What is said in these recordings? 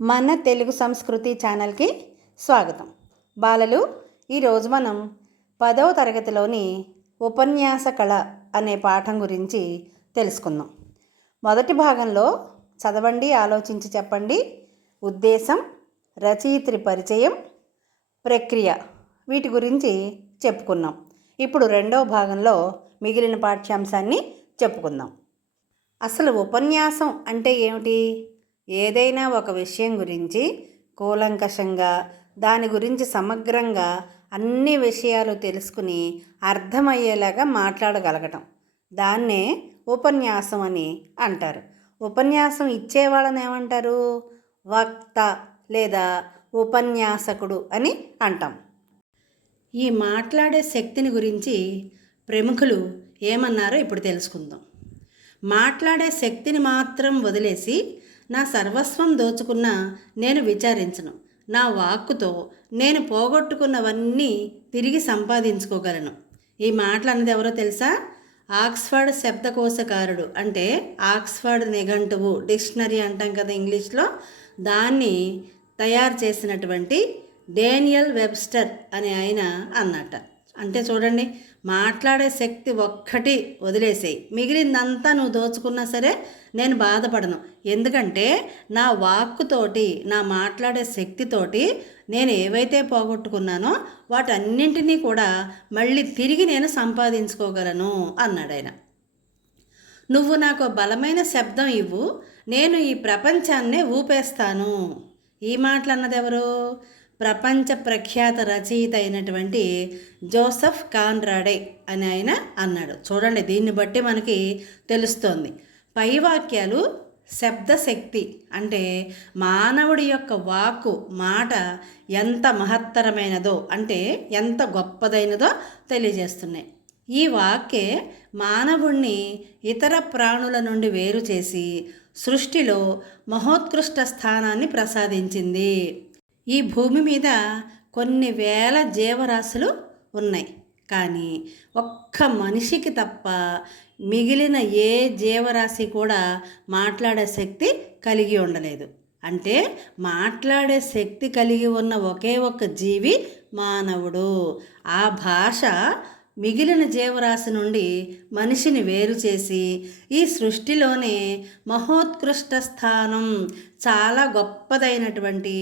మన తెలుగు సంస్కృతి ఛానల్కి స్వాగతం. బాలలు, ఈరోజు మనం 10వ తరగతిలోని ఉపన్యాస కళ అనే పాఠం గురించి తెలుసుకుందాం. మొదటి భాగంలో చదవండి, ఆలోచించి చెప్పండి, ఉద్దేశం, రచయిత్రి పరిచయం, ప్రక్రియ వీటి గురించి చెప్పుకున్నాం. ఇప్పుడు రెండవ భాగంలో మిగిలిన పాఠ్యాంశాన్ని చెప్పుకుందాం. అసలు ఉపన్యాసం అంటే ఏమిటి? ఏదైనా ఒక విషయం గురించి కూలంకషంగా, దాని గురించి సమగ్రంగా అన్ని విషయాలు తెలుసుకుని అర్థమయ్యేలాగా మాట్లాడగలగటం, దాన్నే ఉపన్యాసం అని అంటారు. ఉపన్యాసం ఇచ్చేవాళ్ళని ఏమంటారు? వక్త లేదా ఉపన్యాసకుడు అని అంటాం. ఈ మాట్లాడే శక్తిని గురించి ప్రముఖులు ఏమన్నారో ఇప్పుడు తెలుసుకుందాం. మాట్లాడే శక్తిని మాత్రం వదిలేసి నా సర్వస్వం దోచుకున్నా నేను విచారించను. నా వాక్కుతో నేను పోగొట్టుకున్నవన్నీ తిరిగి సంపాదించుకోగలను. ఈ మాటలు అన్నది ఎవరో తెలుసా? ఆక్స్ఫర్డ్ శబ్దకోశకారుడు, అంటే ఆక్స్ఫర్డ్ నిఘంటువు, డిక్షనరీ అంటాం కదా ఇంగ్లీష్లో, దాన్ని తయారు చేసినటువంటి డేనియల్ వెబ్స్టర్ అనే ఆయన అన్నట్ట. అంటే చూడండి, మాట్లాడే శక్తి ఒక్కటి వదిలేసేయి, మిగిలిందంతా నువ్వు దోచుకున్నా సరే నేను బాధపడను. ఎందుకంటే నా వాక్కుతోటి, నా మాట్లాడే శక్తితోటి నేను ఏవైతే పోగొట్టుకున్నానో వాటన్నింటినీ కూడా మళ్ళీ తిరిగి నేను సంపాదించుకోగలను అన్నాడు ఆయన. నువ్వు నాకు బలమైన శబ్దం ఇవ్వు, నేను ఈ ప్రపంచాన్నే ఊపేస్తాను. ఈ మాటలు అన్నది ఎవరు? ప్రపంచ ప్రఖ్యాత రచయిత అయినటువంటి జోసెఫ్ కాన్రాడే అని ఆయన అన్నాడు. చూడండి, దీన్ని బట్టి మనకి తెలుస్తోంది. పై వాక్యాలు శబ్దశక్తి, అంటే మానవుడి యొక్క వాక్కు, మాట ఎంత మహత్తరమైనదో, అంటే ఎంత గొప్పదైనదో తెలియజేస్తున్నాయి. ఈ వాక్యే మానవుణ్ణి ఇతర ప్రాణుల నుండి వేరు చేసి సృష్టిలో మహోత్కృష్ట స్థానాన్ని ప్రసాదించింది. ఈ భూమి మీద కొన్ని వేల జీవరాశులు ఉన్నాయి, కానీ ఒక్క మనిషికి తప్ప మిగిలిన ఏ జీవరాశి కూడా మాట్లాడే శక్తి కలిగి ఉండలేదు. అంటే మాట్లాడే శక్తి కలిగి ఉన్న ఒకే ఒక్క జీవి మానవుడు. ఆ భాష మిగిలిన జీవరాశి నుండి మనిషిని వేరు చేసి ఈ సృష్టిలోనే మహోత్కృష్ట స్థానం, చాలా గొప్పదైనటువంటి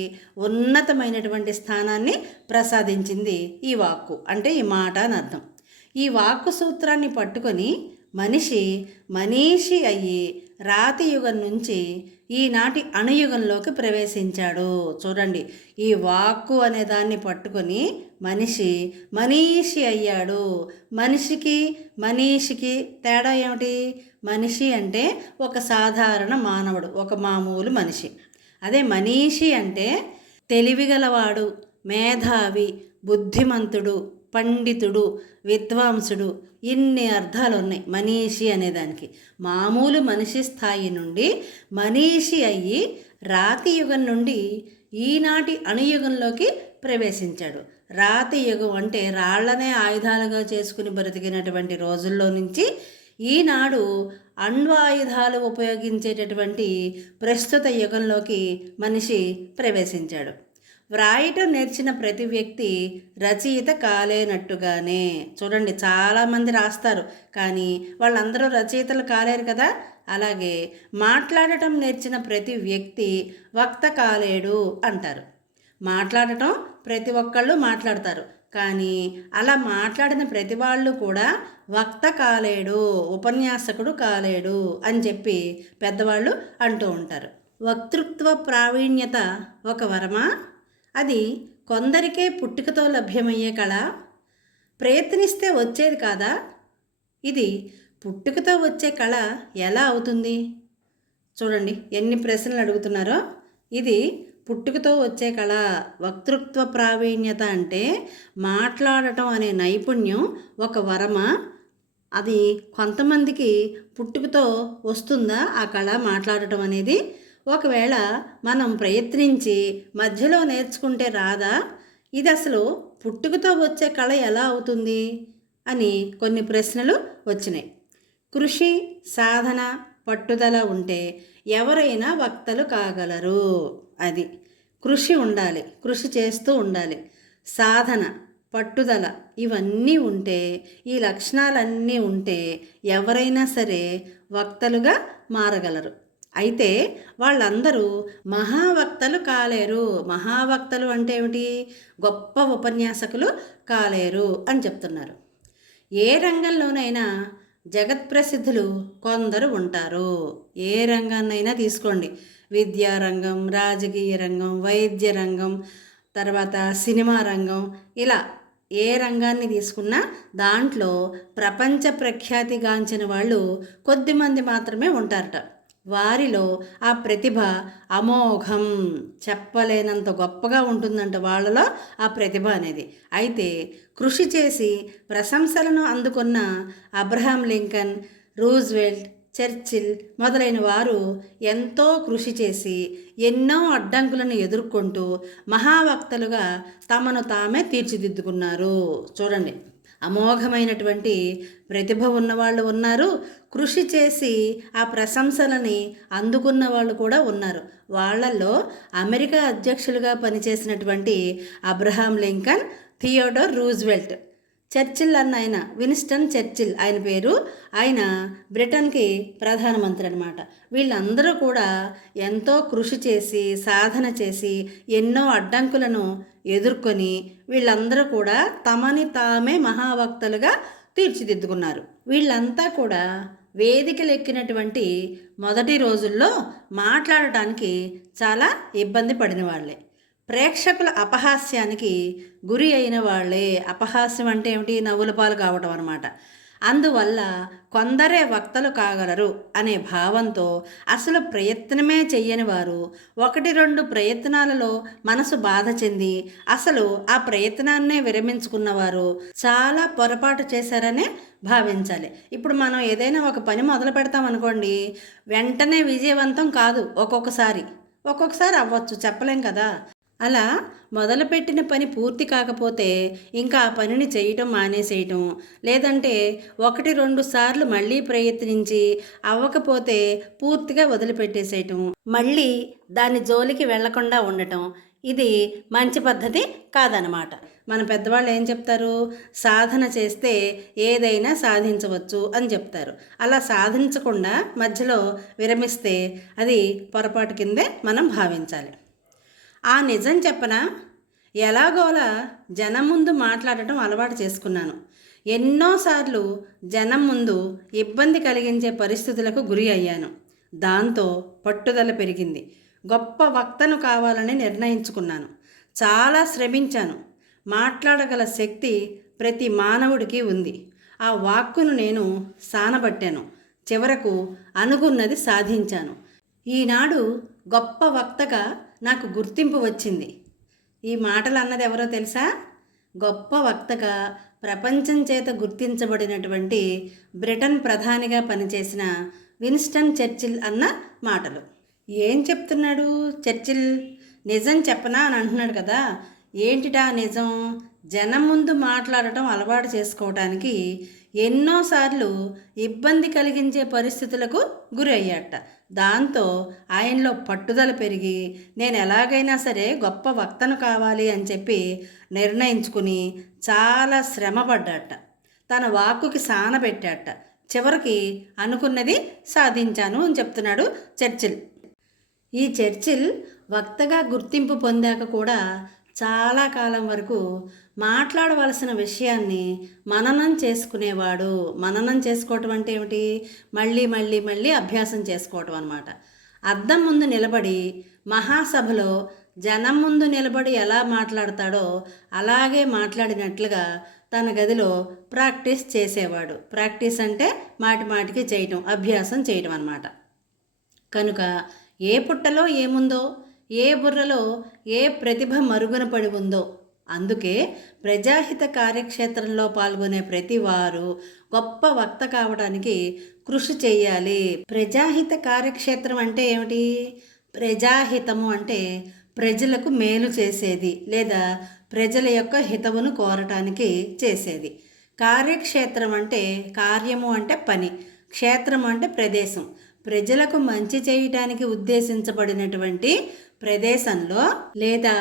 ఉన్నతమైనటువంటి స్థానాన్ని ప్రసాదించింది ఈ వాక్కు, అంటే ఈ మాట అని అర్థం. ఈ వాక్కు సూత్రాన్ని పట్టుకొని మనీషి అయ్యి రాతి యుగం నుంచి ఈనాటి అణుయుగంలోకి ప్రవేశించాడు. చూడండి, ఈ వాక్కు అనే దాన్ని పట్టుకొని మనీషి అయ్యాడు. మనీషికి తేడా ఏమిటి? మనిషి అంటే ఒక సాధారణ మానవుడు, ఒక మామూలు మనిషి. అదే మనీషి అంటే తెలివిగలవాడు, మేధావి, బుద్ధిమంతుడు, పండితుడు, విద్వాంసుడు, ఇన్ని అర్థాలు ఉన్నాయి మనీషి అనేదానికి. మామూలు మనిషి స్థాయి నుండి మనీషి అయ్యి రాతి యుగం నుండి ఈనాటి అణుయుగంలోకి ప్రవేశించాడు. రాతి యుగం అంటే రాళ్లనే ఆయుధాలుగా చేసుకుని బ్రతికినటువంటి రోజుల్లో నుంచి ఈనాడు అణ్వాయుధాలు ఉపయోగించేటటువంటి ప్రస్తుత యుగంలోకి మనిషి ప్రవేశించాడు. వ్రాయటం నేర్చిన ప్రతి వ్యక్తి రచయిత కాలేనట్టుగానే. చూడండి, చాలామంది రాస్తారు, కానీ వాళ్ళందరూ రచయితలు కాలేరు కదా. అలాగే మాట్లాడటం నేర్చిన ప్రతి వ్యక్తి వక్త కాలేడు అంటారు. మాట్లాడటం ప్రతి ఒక్కళ్ళు మాట్లాడతారు, కానీ అలా మాట్లాడిన ప్రతి వాళ్ళు కూడా వక్త కాలేడు, ఉపన్యాసకుడు కాలేడు అని చెప్పి పెద్దవాళ్ళు అంటూ ఉంటారు. వక్తృత్వ ప్రావీణ్యత ఒక వరమా? అది కొందరికే పుట్టుకతో లభ్యమయ్యే కళ? ప్రయత్నిస్తే వచ్చేది కాదా? ఇది పుట్టుకతో వచ్చే కళ ఎలా అవుతుంది? చూడండి, ఎన్ని ప్రశ్నలు అడుగుతున్నారో. ఇది పుట్టుకతో వచ్చే కళ. వక్తృత్వ ప్రావీణ్యత అంటే మాట్లాడటం అనే నైపుణ్యం ఒక వరమా? అది కొంతమందికి పుట్టుకతో వస్తుందా ఆ కళ, మాట్లాడటం అనేది? ఒకవేళ మనం ప్రయత్నించి మధ్యలో నేర్చుకుంటే రాదా? ఇది అసలు పుట్టుకతో వచ్చే కళ ఎలా అవుతుంది అని కొన్ని ప్రశ్నలు వచ్చినాయి. కృషి, సాధన, పట్టుదల ఉంటే ఎవరైనా వక్తలు కాగలరు. అది కృషి ఉండాలి, కృషి చేస్తూ ఉండాలి. సాధన, పట్టుదల ఇవన్నీ ఉంటే, ఈ లక్షణాలన్నీ ఉంటే ఎవరైనా సరే వక్తలుగా మారగలరు. అయితే వాళ్ళందరూ మహావక్తలు కాలేరు. మహావక్తలు అంటే ఏమిటి? గొప్ప ఉపన్యాసకులు కాలేరు అని చెప్తున్నారు. ఏ రంగంలోనైనా జగత్ప్రసిద్ధులు కొందరు ఉంటారు. ఏ రంగాన్నైనా తీసుకోండి, విద్యారంగం, రాజకీయ రంగం, వైద్య రంగం, తర్వాత సినిమా రంగం, ఇలా ఏ రంగాన్ని తీసుకున్నా దాంట్లో ప్రపంచ ప్రఖ్యాతిగాంచిన వాళ్ళు కొద్దిమంది మాత్రమే ఉంటారట. వారిలో ఆ ప్రతిభ అమోఘం, చెప్పలేనంత గొప్పగా ఉంటుందంట వాళ్ళలో ఆ ప్రతిభ అనేది. అయితే కృషి చేసి ప్రశంసలను అందుకున్న అబ్రహాం లింకన్, రూజ్వెల్ట్, చర్చిల్ మొదలైన వారు ఎంతో కృషి చేసి ఎన్నో అడ్డంకులను ఎదుర్కొంటూ మహావక్తలుగా తమను తామే తీర్చిదిద్దుకున్నారు. చూడండి, అమోఘమైనటువంటి ప్రతిభ ఉన్నవాళ్ళు ఉన్నారు, కృషి చేసి ఆ ప్రశంసలని అందుకున్న వాళ్ళు కూడా ఉన్నారు. వాళ్ళల్లో అమెరికా అధ్యక్షులుగా పనిచేసినటువంటి Abraham Lincoln, Theodore Roosevelt, Churchill అన్న ఆయన విన్స్టన్ చర్చిల్ ఆయన పేరు, ఆయన బ్రిటన్కి ప్రధానమంత్రి అనమాట. వీళ్ళందరూ కూడా ఎంతో కృషి చేసి సాధన చేసి ఎన్నో అడ్డంకులను ఎదుర్కొని వీళ్ళందరూ కూడా తమని తామే మహావక్తలుగా తీర్చిదిద్దుకున్నారు. వీళ్ళంతా కూడా వేదికలు ఎక్కినటువంటి మొదటి రోజుల్లో మాట్లాడటానికి చాలా ఇబ్బంది పడిన వాళ్ళే, ప్రేక్షకుల అపహాస్యానికి గురి అయిన వాళ్ళే. అపహాస్యం అంటే ఏమిటి? నవ్వుల పాలు కావటం అనమాట. అందువల్ల కొందరే వక్తలు కాగలరు అనే భావంతో అసలు ప్రయత్నమే చెయ్యని వారు, ఒకటి రెండు ప్రయత్నాలలో మనసు బాధ చెంది అసలు ఆ ప్రయత్నాన్నే విరమించుకున్నవారు చాలా పొరపాటు చేశారనే భావించాలి. ఇప్పుడు మనం ఏదైనా ఒక పని మొదలు పెడతాం అనుకోండి, వెంటనే విజయవంతం కాదు. ఒక్కొక్కసారి అవ్వచ్చు, చెప్పలేం కదా. అలా మొదలుపెట్టిన పని పూర్తి కాకపోతే ఇంకా ఆ పనిని చేయటం మానేసేయటం, లేదంటే ఒకటి రెండు సార్లు మళ్ళీ ప్రయత్నించి అవ్వకపోతే పూర్తిగా వదిలిపెట్టేసేయటం, మళ్ళీ దాని జోలికి వెళ్లకుండా ఉండటం, ఇది మంచి పద్ధతి కాదనమాట. మన పెద్దవాళ్ళు ఏం చెప్తారు? సాధన చేస్తే ఏదైనా సాధించవచ్చు అని చెప్తారు. అలా సాధించకుండా మధ్యలో విరమిస్తే అది పొరపాటు కిందే మనం భావించాలి. ఆ నిజం చెప్పనా, ఎలాగోలా జనం ముందు మాట్లాడటం అలవాటు చేసుకున్నాను. ఎన్నోసార్లు జనం ముందు ఇబ్బంది కలిగించే పరిస్థితులకు గురి అయ్యాను. దాంతో పట్టుదల పెరిగింది. గొప్ప వక్తను కావాలని నిర్ణయించుకున్నాను. చాలా శ్రమించాను. మాట్లాడగల శక్తి ప్రతి మానవుడికి ఉంది. ఆ వాక్కును నేను సానబట్టాను. చివరకు అనుకున్నది సాధించాను. ఈనాడు గొప్ప వక్తగా నాకు గుర్తింపు వచ్చింది. ఈ మాటలు అన్నది ఎవరో తెలుసా? గొప్ప వక్తగా ప్రపంచం చేత గుర్తించబడినటువంటి బ్రిటన్ ప్రధానిగా పనిచేసిన విన్స్టన్ చర్చిల్ అన్న మాటలు. ఏం చెప్తున్నాడు చర్చిల్? నిజం చెప్పనా అని అంటున్నాడు కదా. ఏంటిటా నిజం? జనం ముందు మాట్లాడటం అలవాటు చేసుకోవటానికి ఎన్నోసార్లు ఇబ్బంది కలిగించే పరిస్థితులకు గురి అయ్యాట. దాంతో ఆయనలో పట్టుదల పెరిగి నేను ఎలాగైనా సరే గొప్ప వక్తను కావాలి అని చెప్పి నిర్ణయించుకుని చాలా శ్రమపడ్డాట. తన వాక్కుకి సానబెట్టాట. చివరికి అనుకున్నది సాధించాను అని చెప్తున్నాడు చర్చిల్. ఈ చర్చిల్ వక్తగా గుర్తింపు పొందాక కూడా చాలా కాలం వరకు మాట్లాడవలసిన విషయాన్ని మననం చేసుకునేవాడు. మననం చేసుకోవటం అంటే ఏమిటి? మళ్ళీ మళ్ళీ మళ్ళీ అభ్యాసం చేసుకోవటం అన్నమాట. అద్దం ముందు నిలబడి మహాసభలో జనం ముందు నిలబడి ఎలా మాట్లాడతాడో అలాగే మాట్లాడినట్లుగా తన గదిలో ప్రాక్టీస్ చేసేవాడు. ప్రాక్టీస్ అంటే మాటి మాటికి చేయటం, అభ్యాసం చేయటం అన్నమాట. కనుక ఏ పుట్టలో ఏముందో, ఏ బుర్రలో ఏ ప్రతిభ మరుగున పడి ఉందో, అందుకే ప్రజాహిత కార్యక్షేత్రంలో పాల్గొనే ప్రతి వారు గొప్ప వక్త కావడానికి కృషి చేయాలి. ప్రజాహిత కార్యక్షేత్రం అంటే ఏమిటి? ప్రజాహితము అంటే ప్రజలకు మేలు చేసేది లేదా ప్రజల యొక్క హితవును కోరటానికి చేసేది. కార్యక్షేత్రం అంటే కార్యము అంటే పని, క్షేత్రం అంటే ప్రదేశం. ప్రజలకు మంచి చేయటానికి ఉద్దేశించబడినటువంటి ప్రదేశంలో లేదా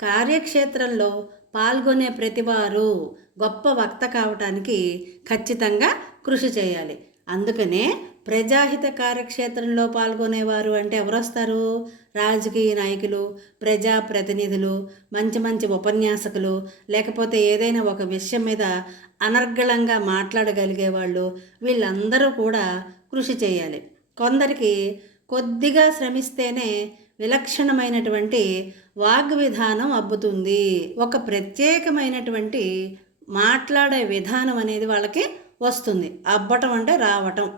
కార్యక్షేత్రంలో పాల్గొనే ప్రతివారు గొప్ప వక్త కావటానికి ఖచ్చితంగా కృషి చేయాలి. అందుకనే ప్రజాహిత కార్యక్షేత్రంలో పాల్గొనేవారు అంటే ఎవరు వస్తారు? రాజకీయ నాయకులు, ప్రజాప్రతినిధులు, మంచి మంచి ఉపన్యాసకులు, లేకపోతే ఏదైనా ఒక విషయం మీద అనర్గళంగా మాట్లాడగలిగే వాళ్ళు, వీళ్ళందరూ కూడా కృషి చేయాలి. కొందరికి కొద్దిగా శ్రమిస్తేనే విలక్షణమైనటువంటి వాగ్విధానం అబ్బుతుంది. ఒక ప్రత్యేకమైనటువంటి మాట్లాడే విధానం అనేది వాళ్ళకి వస్తుంది. అబ్బటం అంటే రావటం.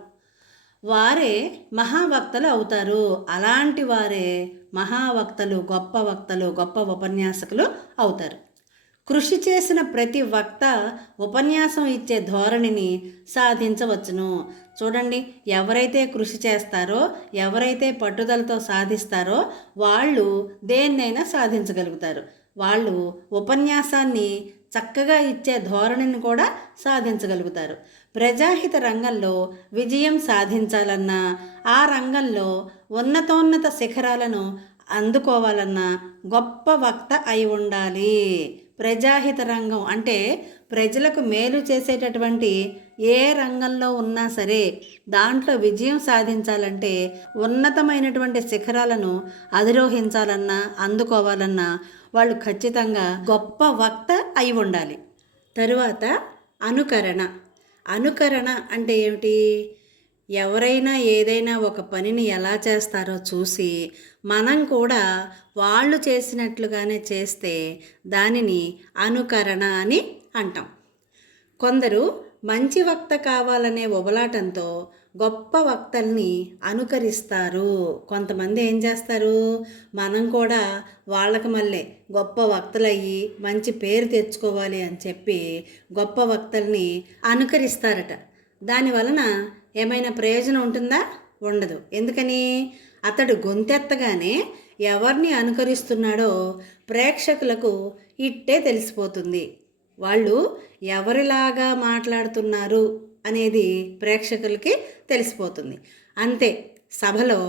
వారే మహావక్తలు అవుతారు. అలాంటి వారే మహావక్తలు, గొప్ప ఉపన్యాసకులు అవుతారు. కృషి చేసిన ప్రతి వక్త ఉపన్యాసం ఇచ్చే ధోరణిని సాధించవచ్చును. చూడండి, ఎవరైతే కృషి చేస్తారో, ఎవరైతే పట్టుదలతో సాధిస్తారో వాళ్ళు దేన్నైనా సాధించగలుగుతారు. వాళ్ళు ఉపన్యాసాన్ని చక్కగా ఇచ్చే ధోరణిని కూడా సాధించగలుగుతారు. ప్రజాహిత రంగంలో విజయం సాధించాలన్నా, ఆ రంగంలో ఉన్నతోన్నత శిఖరాలను అందుకోవాలన్నా గొప్ప వక్త అయి ఉండాలి. ప్రజాహిత రంగం అంటే ప్రజలకు మేలు చేసేటటువంటి ఏ రంగంలో ఉన్నా సరే దాంట్లో విజయం సాధించాలంటే, ఉన్నతమైనటువంటి శిఖరాలను అధిరోహించాలన్నా, అందుకోవాలన్నా వాళ్ళు ఖచ్చితంగా గొప్ప వక్త అయి ఉండాలి. తరువాత అనుకరణ. అనుకరణ అంటే ఏమిటి? ఎవరైనా ఏదైనా ఒక పనిని ఎలా చేస్తారో చూసి మనం కూడా వాళ్ళు చేసినట్లుగానే చేస్తే దానిని అనుకరణ అని అంటాం. కొందరు మంచి వక్త కావాలనే ఉబలాటంతో గొప్ప వక్తల్ని అనుకరిస్తారు. కొంతమంది ఏం చేస్తారు, మనం కూడా వాళ్ళకి మళ్ళీ గొప్ప వక్తలయ్యి మంచి పేరు తెచ్చుకోవాలి అని చెప్పి గొప్ప వక్తల్ని అనుకరిస్తారట. దానివలన ఏమైనా ప్రయోజనం ఉంటుందా? ఉండదు. ఎందుకని? అతడు గొంతెత్తగానే ఎవరిని అనుకరిస్తున్నాడో ప్రేక్షకులకు ఇట్టే తెలిసిపోతుంది. వాళ్ళు ఎవరిలాగా మాట్లాడుతున్నారు అనేది ప్రేక్షకులకి తెలిసిపోతుంది. అంతే, సభలో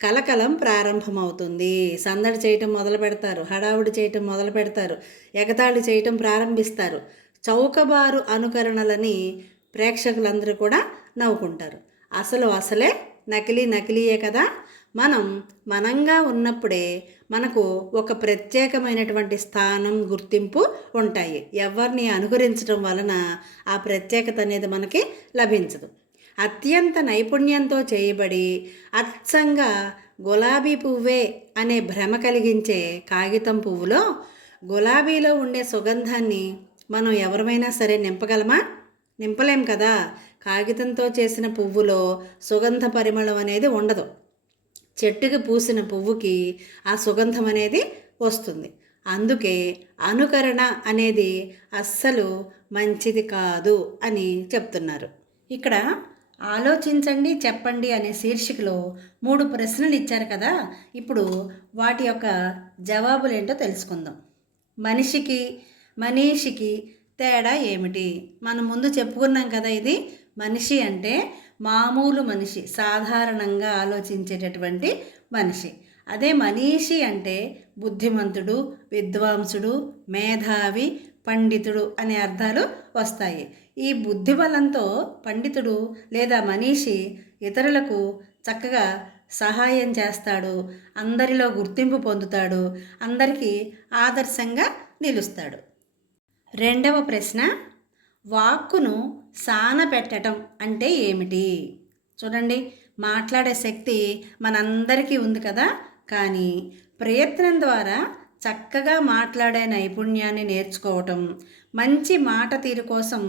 కలకలం ప్రారంభమవుతుంది. సందడి చేయటం మొదలు పెడతారు, హడావుడి చేయటం మొదలు పెడతారు, ఎగతాళి చేయటం ప్రారంభిస్తారు. చౌకబారు అనుకరణలని ప్రేక్షకులందరూ కూడా నవ్వుకుంటారు. అసలే నకిలీయే కదా. మనం మనంగా ఉన్నప్పుడే మనకు ఒక ప్రత్యేకమైనటువంటి స్థానం, గుర్తింపు ఉంటాయి. ఎవరిని అనుకరించడం వలన ఆ ప్రత్యేకత అనేది మనకి లభించదు. అత్యంత నైపుణ్యంతో చేయబడి అచ్చంగా గులాబీ పువ్వే అనే భ్రమ కలిగించే కాగితం పువ్వులో గులాబీలో ఉండే సుగంధాన్ని మనం ఎవరమైనా సరే నింపగలమా? నింపలేం కదా. కాగితంతో చేసిన పువ్వులో సుగంధ పరిమళం అనేది ఉండదు. చెట్టుకి పూసిన పువ్వుకి ఆ సుగంధం అనేది వస్తుంది. అందుకే అనుకరణ అనేది అస్సలు మంచిది కాదు అని చెప్తున్నారు. ఇక్కడ ఆలోచించండి, చెప్పండి అనే శీర్షికలో 3 ప్రశ్నలు ఇచ్చారు కదా. ఇప్పుడు వాటి యొక్క జవాబులేంటో తెలుసుకుందాం. మనీషికి తేడా ఏమిటి? మనం ముందు చెప్పుకున్నాం కదా, ఇది మనిషి అంటే మామూలు మనిషి, సాధారణంగా ఆలోచించేటటువంటి మనిషి. అదే మనీషి అంటే బుద్ధిమంతుడు, విద్వాంసుడు, మేధావి, పండితుడు అనే అర్థాలు వస్తాయి. ఈ బుద్ధిబలంతో పండితుడు లేదా మనీషి ఇతరులకు చక్కగా సహాయం చేస్తాడు, అందరిలో గుర్తింపు పొందుతాడు, అందరికీ ఆదర్శంగా నిలుస్తాడు. రెండవ ప్రశ్న, వాక్కును సానపెట్టడం అంటే ఏమిటి? చూడండి, మాట్లాడే శక్తి మనందరికీ ఉంది కదా, కానీ ప్రయత్నం ద్వారా చక్కగా మాట్లాడే నైపుణ్యాన్ని నేర్చుకోవటం, మంచి మాట తీరు కోసం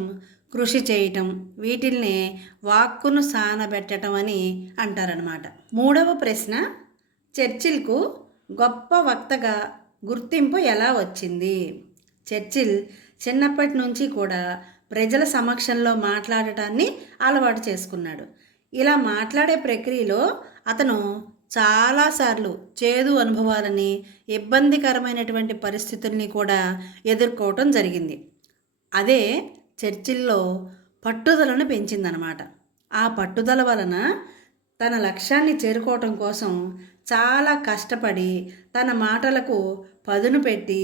కృషి చేయటం, వీటిల్ని వాక్కును సానబెట్టడం అని అంటారనమాట. మూడవ ప్రశ్న, చర్చిల్కు గొప్ప వక్తగా గుర్తింపు ఎలా వచ్చింది? చర్చిల్ చిన్నప్పటి నుంచి కూడా ప్రజల సమక్షంలో మాట్లాడటాన్ని అలవాటు చేసుకున్నాడు. ఇలా మాట్లాడే ప్రక్రియలో అతను చాలాసార్లు చేదు అనుభవాలని, ఇబ్బందికరమైనటువంటి పరిస్థితుల్ని కూడా ఎదుర్కోవటం జరిగింది. అదే చర్చిల్లో పట్టుదలను పెంచిందనమాట. ఆ పట్టుదల వలన తన లక్ష్యాన్ని చేరుకోవటం కోసం చాలా కష్టపడి తన మాటలకు పదును పెట్టి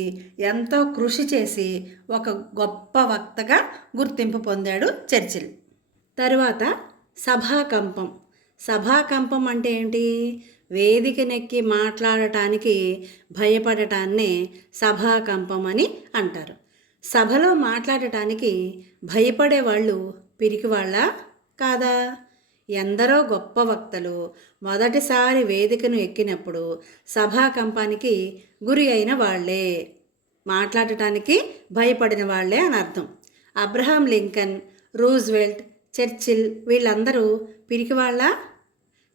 ఎంతో కృషి చేసి ఒక గొప్ప వక్తగా గుర్తింపు పొందాడు చర్చిల్. తరువాత సభాకంపం. సభాకంపం అంటే ఏంటి? వేదికనెక్కి మాట్లాడటానికి భయపడటాన్నే సభాకంపం అని అంటారు. సభలో మాట్లాడటానికి భయపడేవాళ్ళు పిరికివాళ్ళ కాదా? ఎందరో గొప్ప వక్తలు మొదటిసారి వేదికను ఎక్కినప్పుడు సభాకంపానికి గురి అయిన వాళ్లే, మాట్లాడటానికి భయపడిన వాళ్లే అని అర్థం. అబ్రహాం లింకన్, రూజ్వెల్ట్, చర్చిల్ వీళ్ళందరూ పిరికివాళ్ళ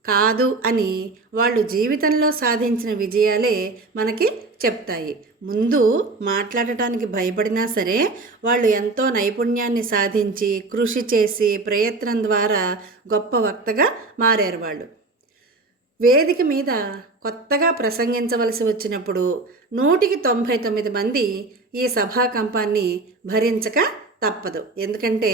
కాదు అని వాళ్ళు జీవితంలో సాధించిన విజయాలే మనకి చెప్తాయి. ముందు మాట్లాడటానికి భయపడినా సరే వాళ్ళు ఎంతో నైపుణ్యాన్ని సాధించి కృషి చేసి ప్రయత్నం ద్వారా గొప్ప వక్తగా మారారు. వాళ్ళు వేదిక మీద కొత్తగా ప్రసంగించవలసి వచ్చినప్పుడు 199 మంది ఈ సభాకంపాన్ని భరించక తప్పదు. ఎందుకంటే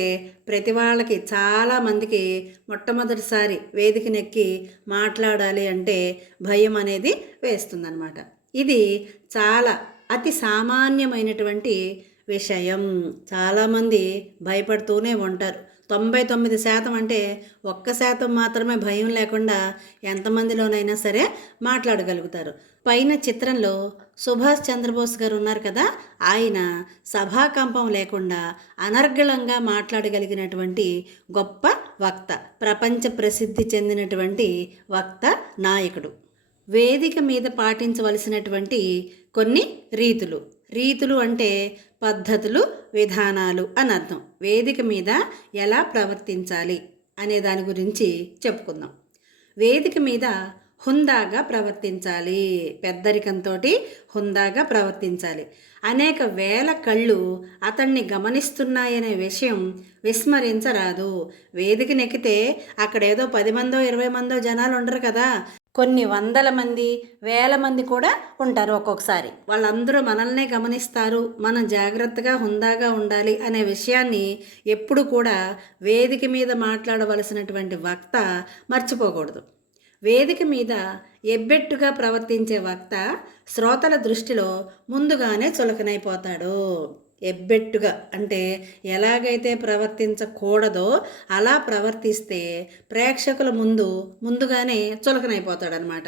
ప్రతి వాళ్ళకి చాలామందికి మొట్టమొదటిసారి వేదికనెక్కి మాట్లాడాలి అంటే భయం అనేది వేస్తుందన్నమాట. ఇది చాలా అతి సామాన్యమైనటువంటి విషయం. చాలామంది భయపడుతూనే ఉంటారు. 99% అంటే 1% మాత్రమే భయం లేకుండా ఎంతమందిలోనైనా సరే మాట్లాడగలుగుతారు. పైన చిత్రంలో సుభాష్ చంద్రబోస్ గారు ఉన్నారు కదా, ఆయన సభాకంపం లేకుండా అనర్గళంగా మాట్లాడగలిగినటువంటి గొప్ప వక్త, ప్రపంచ ప్రసిద్ధి చెందినటువంటి వక్త, నాయకుడు. వేదిక మీద పాటించవలసినటువంటి కొన్ని రీతులు అంటే పద్ధతులు, విధానాలు అని అర్థం. వేదిక మీద ఎలా ప్రవర్తించాలి అనే దాని గురించి చెప్పుకుందాం. వేదిక మీద హుందాగా ప్రవర్తించాలి, పెద్దరికంతో హుందాగా ప్రవర్తించాలి. అనేక వేల కళ్ళు అతన్ని గమనిస్తున్నాయనే విషయం విస్మరించరాదు. వేదికనెక్కితే అక్కడేదో 10 మందో 20 మందో జనాలు ఉండరు కదా, కొన్ని వందల మంది, వేల మంది కూడా ఉంటారు. ఒక్కొక్కసారి వాళ్ళందరూ మనల్నే గమనిస్తారు. మనం జాగ్రత్తగా హుందాగా ఉండాలి అనే విషయాన్ని ఎప్పుడు కూడా వేదిక మీద మాట్లాడవలసినటువంటి వక్త మర్చిపోకూడదు. వేదిక మీద ఎబ్బెట్టుగా ప్రవర్తించే వక్త శ్రోతల దృష్టిలో ముందుగానే చులకనైపోతాడు. ఎబ్బెట్టుగా అంటే ఎలాగైతే ప్రవర్తించకూడదో అలా ప్రవర్తిస్తే ప్రేక్షకుల ముందుగానే చులకనైపోతాడనమాట.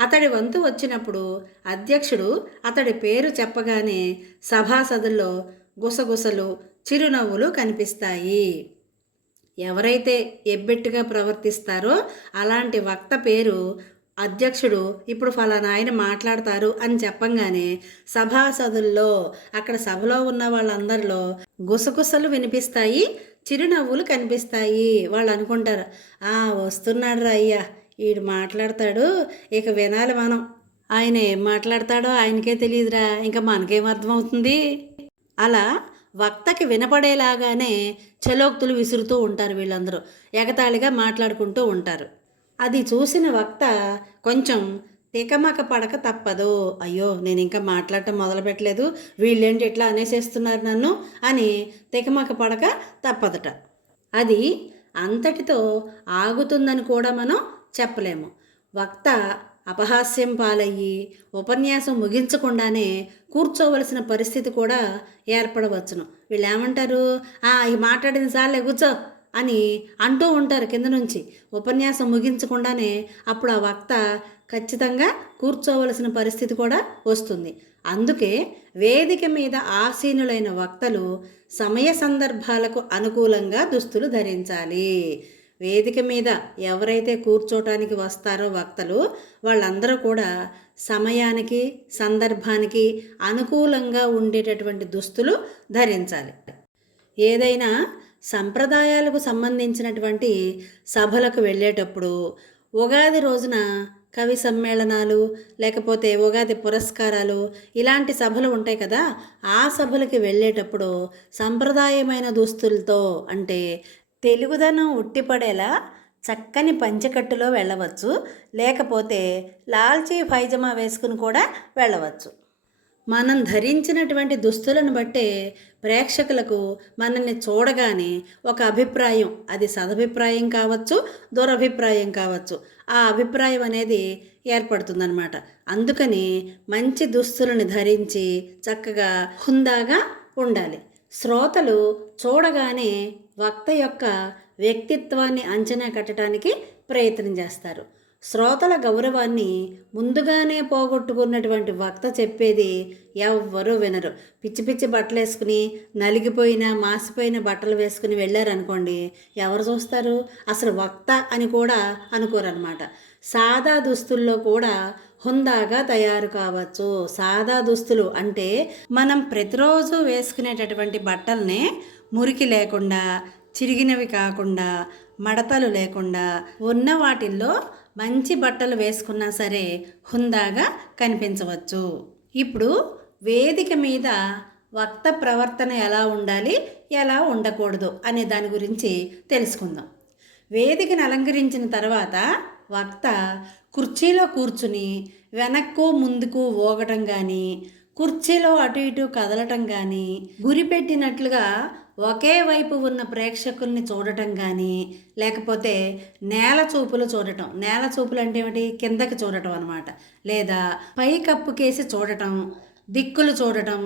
అతడి వంతు వచ్చినప్పుడు అధ్యక్షుడు అతడి పేరు చెప్పగానే సభాసదుల్లో గుసగుసలు, చిరునవ్వులు కనిపిస్తాయి. ఎవరైతే ఎబ్బెట్టుగా ప్రవర్తిస్తారో అలాంటి వక్త పేరు అధ్యక్షుడు ఇప్పుడు ఫలానా ఆయన మాట్లాడతారు అని చెప్పంగానే సభాసదుల్లో, అక్కడ సభలో ఉన్న వాళ్ళందరిలో గుసగుసలు వినిపిస్తాయి, చిరునవ్వులు కనిపిస్తాయి. వాళ్ళు అనుకుంటారు, వస్తున్నాడు రా అయ్యా, ఈడు మాట్లాడతాడు, ఇక వినాలి మనం. ఆయన ఏం మాట్లాడతాడో ఆయనకే తెలియదురా, ఇంకా మనకేం అర్థమవుతుంది. అలా వక్తకి వినపడేలాగానే చలోక్తులు విసురుతూ ఉంటారు. వీళ్ళందరూ ఎగతాళిగా మాట్లాడుకుంటూ ఉంటారు. అది చూసిన వక్త కొంచెం తికమక పడక తప్పదు. అయ్యో, నేను ఇంకా మాట్లాడటం మొదలుపెట్టలేదు, వీళ్ళేంటి ఇట్లా అనేసేస్తున్నారు నన్ను అని తికమక పడక తప్పదట. అది అంతటితో ఆగుతుందని కూడా మనం చెప్పలేము. వక్త అపహాస్యం పాలయ్యి ఉపన్యాసం ముగించకుండానే కూర్చోవలసిన పరిస్థితి కూడా ఏర్పడవచ్చును. వీళ్ళు ఏమంటారు, ఈ మాట్లాడింది చాలే కూర్చో అని అంటూ ఉంటారు కింద నుంచి. ఉపన్యాసం ముగించకుండానే అప్పుడు ఆ వక్త ఖచ్చితంగా కూర్చోవలసిన పరిస్థితి కూడా వస్తుంది. అందుకే వేదిక మీద ఆసీనులైన వక్తలు సమయ సందర్భాలకు అనుకూలంగా దుస్తులు ధరించాలి. వేదిక మీద ఎవరైతే కూర్చోటానికి వస్తారో వక్తలు, వాళ్ళందరూ కూడా సమయానికి సందర్భానికి అనుకూలంగా ఉండేటటువంటి దుస్తులు ధరించాలి. ఏదైనా సంప్రదాయాలకు సంబంధించినటువంటి సభలకు వెళ్ళేటప్పుడు, ఉగాది రోజున కవి సమ్మేళనాలు లేకపోతే ఉగాది పురస్కారాలు ఇలాంటి సభలు ఉంటాయి కదా, ఆ సభలకి వెళ్ళేటప్పుడు సంప్రదాయమైన దుస్తులతో అంటే తెలుగుదనం ఉట్టిపడేలా చక్కని పంచెకట్టులో వెళ్ళవచ్చు, లేకపోతే లాల్చీ పైజమా వేసుకుని కూడా వెళ్ళవచ్చు. మనం ధరించినటువంటి దుస్తులను బట్టే ప్రేక్షకులకు మనల్ని చూడగానే ఒక అభిప్రాయం, అది సదభిప్రాయం కావచ్చు, దురభిప్రాయం కావచ్చు, ఆ అభిప్రాయం అనేది ఏర్పడుతుందన్నమాట. అందుకని మంచి దుస్తులను ధరించి చక్కగా హుందాగా ఉండాలి. శ్రోతలు చూడగానే వక్త యొక్క వ్యక్తిత్వాన్ని అంచనా కట్టడానికి ప్రయత్నం చేస్తారు. శ్రోతల గౌరవాన్ని ముందుగానే పోగొట్టుకున్నటువంటి వక్త చెప్పేది ఎవ్వరూ వినరు. పిచ్చి పిచ్చి బట్టలు వేసుకుని, నలిగిపోయిన మాసిపోయిన బట్టలు వేసుకుని వెళ్ళారనుకోండి, ఎవరు చూస్తారు? అసలు వక్త అని కూడా అనుకోరనమాట. సాదా దుస్తుల్లో కూడా హుందాగా తయారు కావచ్చు. సాదా దుస్తులు అంటే మనం ప్రతిరోజు వేసుకునేటటువంటి బట్టల్నే మురికి లేకుండా, చిరిగినవి కాకుండా, మడతలు లేకుండా ఉన్న వాటిల్లో మంచి బట్టలు వేసుకున్నా సరే హుందాగా కనిపించవచ్చు. ఇప్పుడు వేదిక మీద వక్త ప్రవర్తన ఎలా ఉండాలి, ఎలా ఉండకూడదు అనే దాని గురించి తెలుసుకుందాం. వేదికను అలంకరించిన తర్వాత వక్త కుర్చీలో కూర్చుని వెనక్కు ముందుకు ఊగటం కానీ, కుర్చీలో అటు ఇటు కదలటం కానీ, గురిపెట్టినట్లుగా ఒకే వైపు ఉన్న ప్రేక్షకుల్ని చూడటం కానీ, లేకపోతే నేల చూపులు చూడటం. నేల చూపులు అంటే ఏమిటి? కిందకి చూడటం అనమాట. లేదా పై కప్పుకేసి చూడటం, దిక్కులు చూడటం,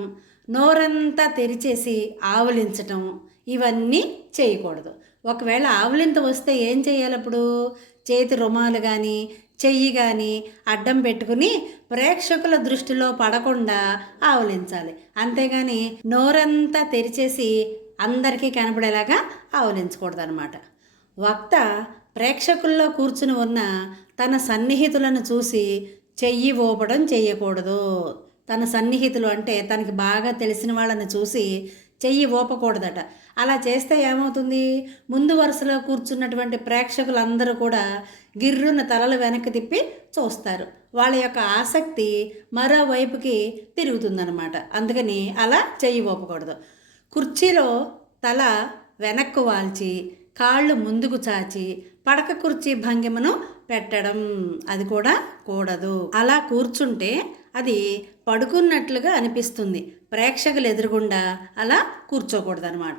నోరంతా తెరిచేసి ఆవులించటం, ఇవన్నీ చేయకూడదు. ఒకవేళ ఆవులింత వస్తే ఏం చేయాలి? అప్పుడు చేతి రుమాలు కానీ, చెయ్యి కానీ అడ్డం పెట్టుకుని ప్రేక్షకుల దృష్టిలో పడకుండా ఆవులించాలి. అంతేగాని నోరంతా తెరిచేసి అందరికీ కనపడేలాగా ఆవులించకూడదు అనమాట. వక్త ప్రేక్షకుల్లో కూర్చుని ఉన్న తన సన్నిహితులను చూసి చెయ్యి ఊపడం చేయకూడదు. తన సన్నిహితులు అంటే తనకి బాగా తెలిసిన వాళ్ళని చూసి చెయ్యి ఊపకూడదట. అలా చేస్తే ఏమవుతుంది? ముందు వరుసలో కూర్చున్నటువంటి ప్రేక్షకులందరూ కూడా గిర్రున తలలు వెనక్కి తిప్పి చూస్తారు. వాళ్ళ యొక్క ఆసక్తి మరోవైపుకి తిరుగుతుందన్నమాట. అందుకని అలా చెయ్యి ఊపకూడదు. కుర్చీలో తల వెనక్కు వాల్చి, కాళ్ళు ముందుకు చాచి పడక కుర్చీ భంగిమను పెట్టడం అది కూడా కూడదు. అలా కూర్చుంటే అది పడుకున్నట్లుగా అనిపిస్తుంది. ప్రేక్షకులు ఎదురుగుండా అలా కూర్చోకూడదు అనమాట.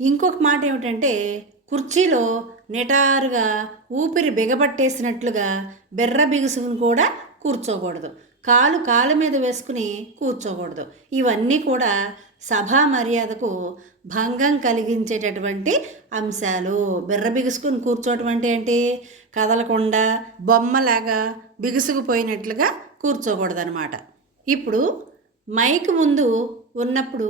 ఇంకొక మాట ఏమిటంటే, కుర్చీలో నిటారుగా ఊపిరి బిగబట్టేసినట్లుగా బెర్ర బిగుసుకుని కూడా కూర్చోకూడదు. కాలు మీద వేసుకుని కూర్చోకూడదు. ఇవన్నీ కూడా సభా మర్యాదకు భంగం కలిగించేటటువంటి అంశాలు. బిర్ర బిగుసుకుని కూర్చోవటం అంటే ఏంటి? కదలకుండా బొమ్మలాగా బిగుసుకుపోయినట్లుగా కూర్చోకూడదు అనమాట. ఇప్పుడు మైక్ ముందు ఉన్నప్పుడు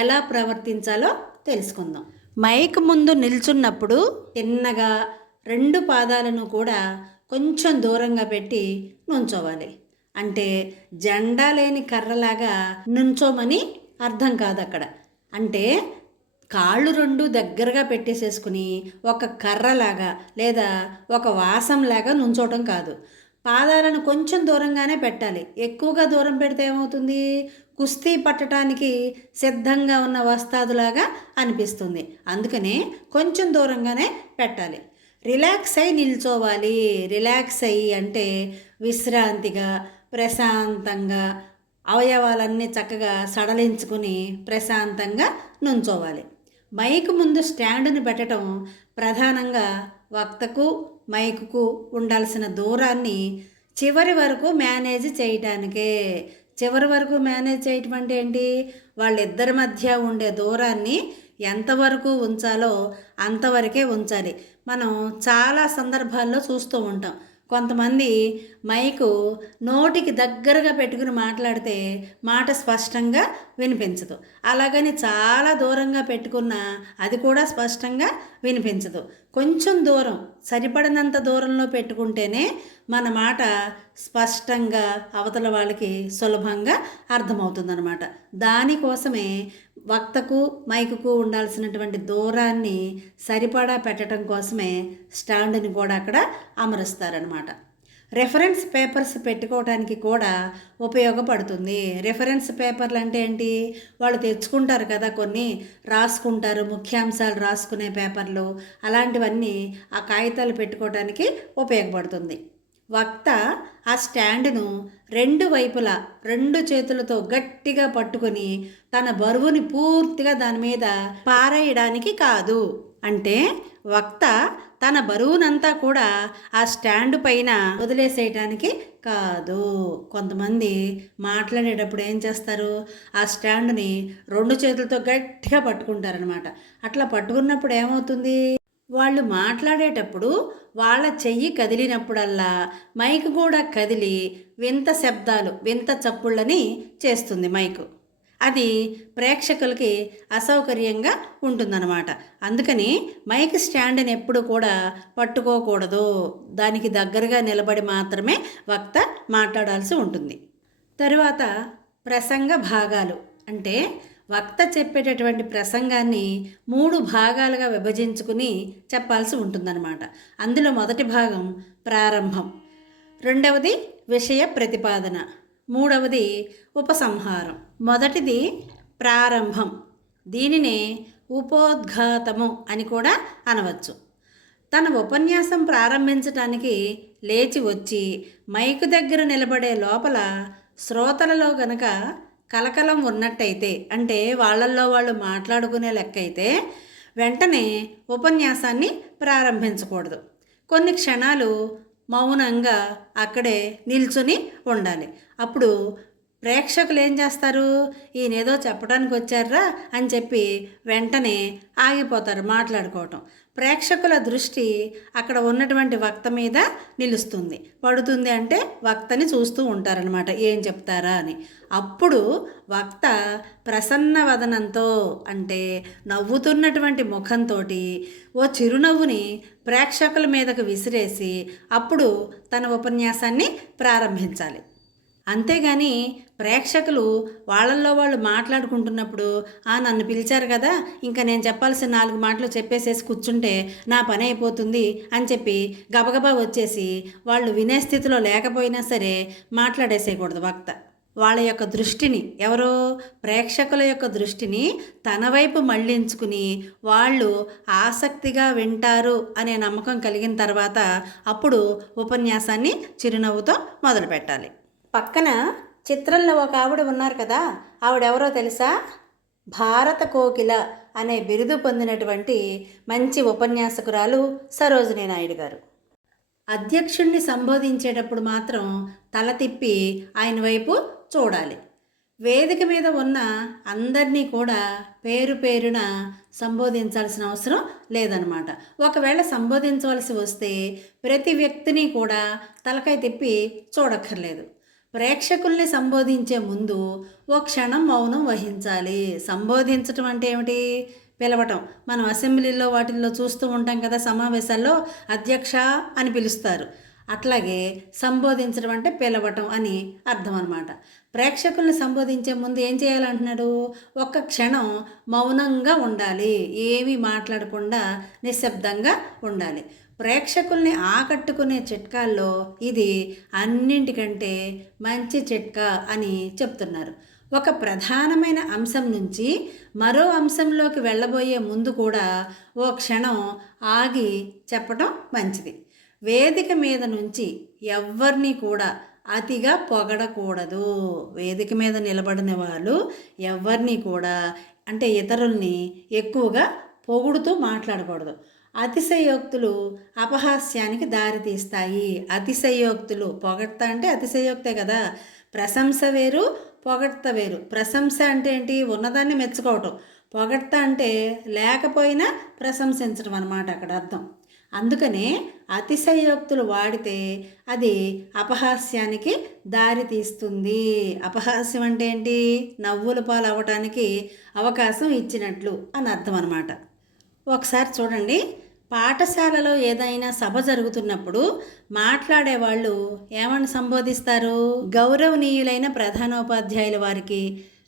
ఎలా ప్రవర్తించాలో తెలుసుకుందాం. మైక్ ముందు నిల్చున్నప్పుడు తిన్నగా 2 పాదాలను కూడా కొంచెం దూరంగా పెట్టి నుంచోవాలి. అంటే జెండా లేని కర్రలాగా నుంచోమని అర్థం కాదు అక్కడ. అంటే కాళ్ళు 2 దగ్గరగా పెట్టేసేసుకుని ఒక కర్రలాగా లేదా ఒక వాసంలాగా నుంచోవటం కాదు. పాదాలను కొంచెం దూరంగానే పెట్టాలి. ఎక్కువగా దూరం పెడితే ఏమవుతుంది? కుస్తీ పట్టడానికి సిద్ధంగా ఉన్న వస్తాదులాగా అనిపిస్తుంది. అందుకనే కొంచెం దూరంగానే పెట్టాలి. రిలాక్స్ అయి నిల్చోవాలి. రిలాక్స్ అయ్యి అంటే విశ్రాంతిగా, ప్రశాంతంగా, అవయవాలన్నీ చక్కగా సడలించుకుని ప్రశాంతంగా నుంచోవాలి. మైకు ముందు స్టాండుని పెట్టడం ప్రధానంగా వక్తకు మైకుకు ఉండాల్సిన దూరాన్ని చివరి వరకు మేనేజ్ చేయటానికే. చివరి వరకు మేనేజ్ చేయటం అంటే ఏంటి? వాళ్ళిద్దరి మధ్య ఉండే దూరాన్ని ఎంతవరకు ఉంచాలో అంతవరకే ఉంచాలి. మనం చాలా సందర్భాల్లో చూస్తూ ఉంటాం. కొంతమంది మైకు నోటికి దగ్గరగా పెట్టుకుని మాట్లాడితే మాట స్పష్టంగా వినిపించదు. అలాగని చాలా దూరంగా పెట్టుకున్నా అది కూడా స్పష్టంగా వినిపించదు. కొంచెం దూరం, సరిపడినంత దూరంలో పెట్టుకుంటేనే మన మాట స్పష్టంగా అవతల వాళ్ళకి సులభంగా అర్థమవుతుందన్నమాట. దానికోసమే వక్తకు మైకుకు ఉండాల్సినటువంటి దూరాన్ని సరిపడా పెట్టడం కోసమే స్టాండ్ని కూడా అక్కడ అమరుస్తారనమాట. రెఫరెన్స్ పేపర్స్ పెట్టుకోవడానికి కూడా ఉపయోగపడుతుంది. రెఫరెన్స్ పేపర్లు అంటే ఏంటి? వాళ్ళు తెచ్చుకుంటారు కదా, కొన్ని రాసుకుంటారు, ముఖ్యాంశాలు రాసుకునే పేపర్లు, అలాంటివన్నీ ఆ కాగితాలు పెట్టుకోవడానికి ఉపయోగపడుతుంది. వక్త ఆ స్టాండును రెండు వైపులా రెండు చేతులతో గట్టిగా పట్టుకొని తన బరువుని పూర్తిగా దాని మీద పారేయడానికి కాదు. అంటే వక్త తన బరువునంతా కూడా ఆ స్టాండ్ పైన వదిలేసేయటానికి కాదు. కొంతమంది మాట్లాడేటప్పుడు ఏం చేస్తారు, ఆ స్టాండ్ని రెండు చేతులతో గట్టిగా పట్టుకుంటారనమాట. అట్లా పట్టుకున్నప్పుడు ఏమవుతుంది, వాళ్ళు మాట్లాడేటప్పుడు వాళ్ళ చెయ్యి కదిలినప్పుడల్లా మైక్ కూడా కదిలి వింత శబ్దాలు వింత చప్పుళ్ళని చేస్తుంది మైకు. అది ప్రేక్షకులకి అసౌకర్యంగా ఉంటుందన్నమాట. అందుకని మైక్ స్టాండ్ని ఎప్పుడు కూడా పట్టుకోకూడదు. దానికి దగ్గరగా నిలబడి మాత్రమే వక్త మాట్లాడాల్సి ఉంటుంది. తరువాత ప్రసంగ భాగాలు. అంటే వక్త చెప్పేటటువంటి ప్రసంగాన్ని 3 భాగాలుగా విభజించుకుని చెప్పాల్సి ఉంటుందన్నమాట. అందులో మొదటి భాగం ప్రారంభం, రెండవది విషయ ప్రతిపాదన, మూడవది ఉపసంహారం. మొదటిది ప్రారంభం. దీనినే ఉపోద్ఘాతము అని కూడా అనవచ్చు. తన ఉపన్యాసం ప్రారంభించటానికి లేచి వచ్చి మైకు దగ్గర నిలబడే లోపల శ్రోతలలో గనక కలకలం ఉన్నట్టయితే, అంటే వాళ్ళల్లో వాళ్ళు మాట్లాడుకునే లెక్క అయితే వెంటనే ఉపన్యాసాన్ని ప్రారంభించకూడదు. కొన్ని క్షణాలు మౌనంగా అక్కడే నిల్చుని ఉండాలి. అప్పుడు ప్రేక్షకులు ఏం చేస్తారు, ఈయనేదో చెప్పడానికి వచ్చారా అని చెప్పి వెంటనే ఆగిపోతారు మాట్లాడుకోవటం. ప్రేక్షకుల దృష్టి అక్కడ ఉన్నటువంటి వక్త మీద నిలుస్తుంది, పడుతుంది. అంటే వక్తని చూస్తూ ఉంటారనమాట, ఏం చెప్తారా అని. అప్పుడు వక్త ప్రసన్న వదనంతో, అంటే నవ్వుతున్నటువంటి ముఖంతో ఓ చిరునవ్వుని ప్రేక్షకుల మీదకు విసిరేసి అప్పుడు తన ఉపన్యాసాన్ని ప్రారంభించాలి. అంతేగాని ప్రేక్షకులు వాళ్ళల్లో వాళ్ళు మాట్లాడుకుంటున్నప్పుడు నన్ను పిలిచారు కదా, ఇంకా నేను చెప్పాల్సిన 4 మాటలు చెప్పేసేసి కూర్చుంటే నా పని అయిపోతుంది అని చెప్పి గబగబా వచ్చేసి వాళ్ళు వినే స్థితిలో లేకపోయినా సరే మాట్లాడేసేయకూడదు వక్త. వాళ్ళ యొక్క దృష్టిని, ఎవరో ప్రేక్షకుల యొక్క దృష్టిని తన వైపు మళ్లించుకుని వాళ్ళు ఆసక్తిగా వింటారు అనే నమ్మకం కలిగిన తర్వాత అప్పుడు ఉపన్యాసాన్ని చిరునవ్వుతో మొదలుపెట్టాలి. పక్కన చిత్రంలో ఒక ఆవిడ ఉన్నారు కదా, ఆవిడెవరో తెలుసా? భారత కోకిల అనే బిరుదు పొందినటువంటి మంచి ఉపన్యాసకురాలు సరోజినీ నాయుడు గారు. అధ్యక్షుణ్ణి సంబోధించేటప్పుడు మాత్రం తల తిప్పి ఆయన వైపు చూడాలి. వేదిక మీద ఉన్న అందరినీ కూడా పేరు పేరున సంబోధించాల్సిన అవసరం లేదనమాట. ఒకవేళ సంబోధించవలసి వస్తే ప్రతి వ్యక్తిని కూడా తలకాయ తిప్పి చూడక్కర్లేదు. ప్రేక్షకుల్ని సంబోధించే ముందు ఓ క్షణం మౌనం వహించాలి. సంబోధించటం అంటే ఏమిటి? పిలవటం. మనం అసెంబ్లీలో వాటిల్లో చూస్తూ ఉంటాం కదా, సమావేశాల్లో అధ్యక్ష అని పిలుస్తారు. అట్లాగే సంబోధించడం అంటే పిలవటం అని అర్థం అన్నమాట. ప్రేక్షకుల్ని సంబోధించే ముందు ఏం చేయాలంటున్నాడు? ఒక్క క్షణం మౌనంగా ఉండాలి, ఏమీ మాట్లాడకుండా నిశ్శబ్దంగా ఉండాలి. ప్రేక్షకుల్ని ఆకట్టుకునే చిట్కాల్లో ఇది అన్నింటికంటే మంచి చిట్కా అని చెప్తున్నారు. ఒక ప్రధానమైన అంశం నుంచి మరో అంశంలోకి వెళ్ళబోయే ముందు కూడా ఓ క్షణం ఆగి చెప్పటం మంచిది. వేదిక మీద నుంచి ఎవ్వరిని కూడా అతిగా పొగడకూడదు. వేదిక మీద నిలబడిన వాళ్ళు ఎవరిని కూడా, అంటే ఇతరుల్ని ఎక్కువగా పొగుడుతూ మాట్లాడకూడదు. అతిశయోక్తులు అపహాస్యానికి దారితీస్తాయి. అతిశయోక్తులు, పొగడ్త అంటే అతిశయోక్తే కదా. ప్రశంస వేరు, పొగడ్త వేరు. ప్రశంస అంటే ఏంటి? ఉన్నదాన్ని మెచ్చుకోవటం. పొగడ్త అంటే లేకపోయినా ప్రశంసించడం అన్నమాట అక్కడ అర్థం. అందుకనే అతిశయోక్తులు వాడితే అది అపహాస్యానికి దారి తీస్తుంది. అపహాస్యం అంటే ఏంటి? నవ్వుల పాలు అవ్వటానికి అవకాశం ఇచ్చినట్లు అని అర్థం అన్నమాట. ఒకసారి చూడండి, పాఠశాలలో ఏదైనా సభ జరుగుతున్నప్పుడు మాట్లాడేవాళ్ళు ఏమని సంబోధిస్తారు? గౌరవనీయులైన ప్రధానోపాధ్యాయుల వారికి,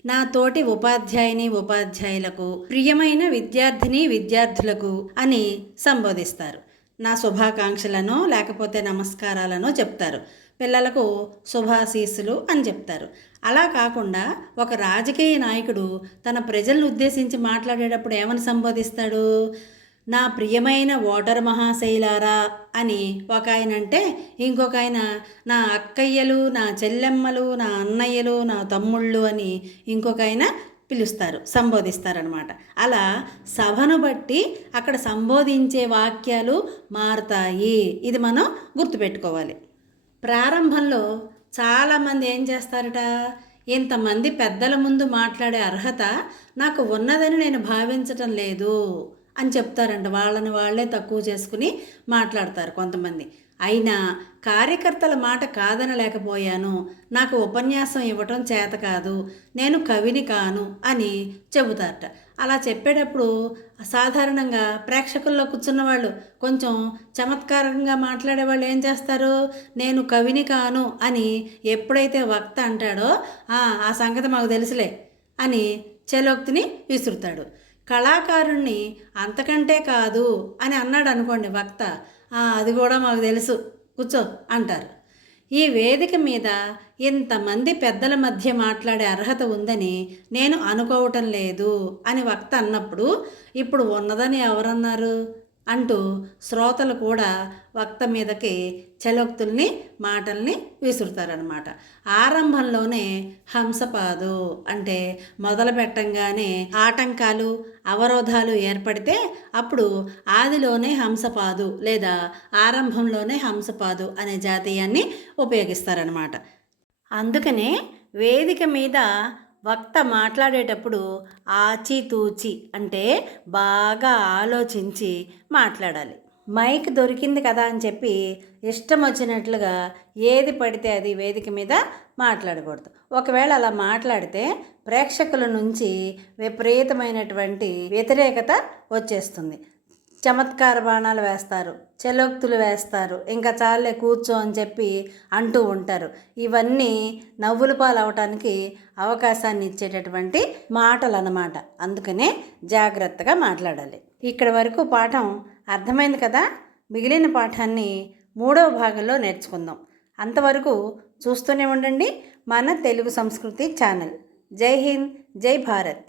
నా తోటి ఉపాధ్యాయుని ఉపాధ్యాయులకు, ప్రియమైన విద్యార్థిని విద్యార్థులకు అని సంబోధిస్తారు. నా శుభాకాంక్షలను లేకపోతే నమస్కారాలను చెప్తారు. పిల్లలకు శుభాశీస్సులు అని చెప్తారు. అలా కాకుండా ఒక రాజకీయ నాయకుడు తన ప్రజలను ఉద్దేశించి మాట్లాడేటప్పుడు ఏమని సంబోధిస్తాడు? నా ప్రియమైన ఓటర్ మహాశైలారా అని ఒక ఆయన అంటే, ఇంకొక ఆయన నా అక్కయ్యలు, నా చెల్లెమ్మలు, నా అన్నయ్యలు, నా తమ్ముళ్ళు అని ఇంకొక ఆయన పిలుస్తారు, సంబోధిస్తారనమాట. అలా సభను బట్టి అక్కడ సంబోధించే వాక్యాలు మారుతాయి. ఇది మనం గుర్తుపెట్టుకోవాలి. ప్రారంభంలో చాలామంది ఏం చేస్తారట, ఇంతమంది పెద్దల ముందు మాట్లాడే అర్హత నాకు ఉన్నదని నేను భావించటం లేదు అని చెప్తారంట. వాళ్ళని వాళ్ళే తక్కువ చేసుకుని మాట్లాడతారు కొంతమంది. అయినా కార్యకర్తల మాట కాదనలేకపోయాను, నాకు ఉపన్యాసం ఇవ్వటం చేత కాదు, నేను కవిని కాను అని చెబుతారట. అలా చెప్పేటప్పుడు సాధారణంగా ప్రేక్షకుల్లో కూర్చున్న వాళ్ళు కొంచెం చమత్కారంగా మాట్లాడే వాళ్ళు ఏం చేస్తారు, నేను కవిని కాను అని ఎప్పుడైతే వక్త అంటాడో ఆ సంగతి మాకు తెలుసులే అని చలోక్తిని విసురుతాడు. కళాకారుణ్ణి అంతకంటే కాదు అని అన్నాడు అనుకోండి వక్త, అది కూడా మాకు తెలుసు కూర్చో అంటారు. ఈ వేదిక మీద ఇంతమంది పెద్దల మధ్య మాట్లాడే అర్హత ఉందని నేను అనుకోవటం లేదు అని వక్త అన్నప్పుడు, ఇప్పుడు ఉన్నదని ఎవరన్నారు అంటూ శ్రోతలు కూడా వక్త మీదకి చలోక్తుల్ని మాటల్ని విసురుతారనమాట. ఆరంభంలోనే హంసపాదు అంటే మొదలు పెట్టంగానే ఆటంకాలు అవరోధాలు ఏర్పడితే అప్పుడు ఆదిలోనే హంసపాదు లేదా ఆరంభంలోనే హంసపాదు అనే జాతీయాన్ని ఉపయోగిస్తారనమాట. అందుకనే వేదిక మీద వక్త మాట్లాడేటప్పుడు ఆచితూచి అంటే బాగా ఆలోచించి మాట్లాడాలి. మైక్ దొరికింది కదా అని చెప్పి ఇష్టం వచ్చినట్లుగా ఏది పడితే అది వేదిక మీద మాట్లాడకూడదు. ఒకవేళ అలా మాట్లాడితే ప్రేక్షకుల నుంచి విపరీతమైనటువంటి వ్యతిరేకత వచ్చేస్తుంది. చమత్కార బాణాలు వేస్తారు, చలోక్తులు వేస్తారు, ఇంకా చాలే కూర్చో అని చెప్పి అంటూ ఉంటారు. ఇవన్నీ నవ్వుల పాలవటానికి అవకాశాన్ని ఇచ్చేటటువంటి మాటలు అన్నమాట. అందుకనే జాగ్రత్తగా మాట్లాడాలి. ఇక్కడ వరకు పాఠం అర్థమైంది కదా. మిగిలిన పాఠాన్ని 3వ భాగంలో నేర్చుకుందాం. అంతవరకు చూస్తూనే ఉండండి మన తెలుగు సంస్కృతి ఛానల్. జై హింద్, జై భారత్.